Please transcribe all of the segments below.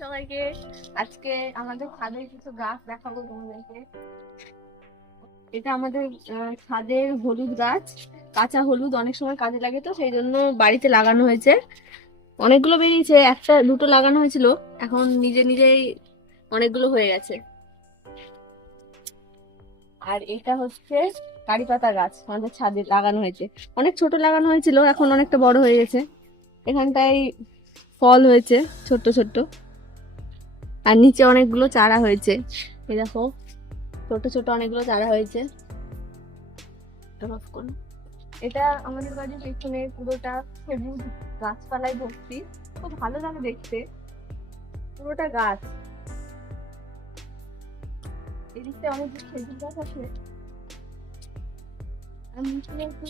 সবাইকে। আজকে আমাদের ছাদের কিছু গাছ দেখাবো তোমাদেরকে। এটা আমাদের ছাদের হলুদ গাছ, কাঁচা হলুদ অনেক সময় কাজে লাগে, তো সেই জন্য বাড়িতে লাগানো হয়েছে। অনেকগুলো বেরিয়েছে, একটা দুটো লাগানো হয়েছিল, এখন নিজে নিজেই অনেকগুলো হয়ে গেছে। আর এটা হচ্ছে কারি পাতা গাছ, আমাদের ছাদে লাগানো হয়েছে। অনেক ছোট লাগানো হয়েছিল, এখন অনেকটা বড় হয়ে গেছে। এখানটায় ফল হয়েছে ছোট্ট ছোট্ট, আর নিচে অনেকগুলো চারা হয়েছে। এই দেখো, ছোট ছোট অনেকগুলো চারা হয়েছে। এটা আমাদের বাড়ির পেছনে পুরোটা সবুজ গাছপালায় ভর্তি, খুব ভালো লাগে দেখতে। পুরোটা গাছ, এদিকটা অনেক খেজুর গাছ আছে। আর নিচে একটু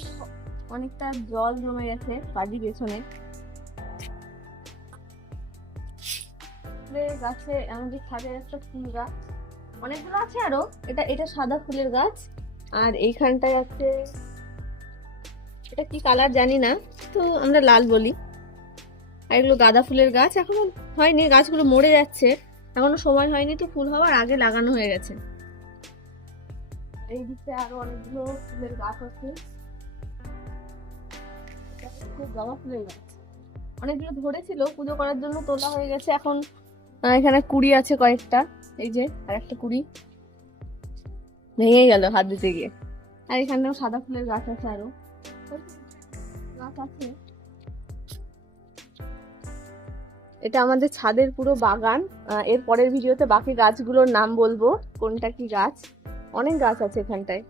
অনেকটা জল জমে গেছে বাড়ির পেছনে। গাছে আমাদের ছাদের একটা ফুল গাছ, অনেকগুলো আছে আরো। এটা এটা সাদা ফুলের গাছ। আর এইখানটায় আছে, এটা কি কালার জানি না, তো আমরা লাল বলি। আর এগুলো গাঁদা ফুলের গাছ, এখনো হয়নি, গাছগুলো মরে যাচ্ছে, এখনো সময় হয়নি, তো ফুল হওয়ার আগে লাগানো হয়ে গেছে। এই দিকে আরো অনেকগুলো ফুলের গাছ আছে, জবা ফুলের গাছ। অনেকগুলো ধরেছিল, পুজো করার জন্য তোলা হয়ে গেছে এখন। এখানে কুড়ি আছে কয়েকটা, এই যে আর একটা কুড়ি ভেঙে গেল হাত দিতে গিয়ে। আর এখানেও সাদা ফুলের গাছ আছে, আরো গাছ আছে। এটা আমাদের ছাদের পুরো বাগান। এর পরের ভিডিওতে বাকি গাছগুলোর নাম বলবো, কোনটা কি গাছ। অনেক গাছ আছে এখানটায়।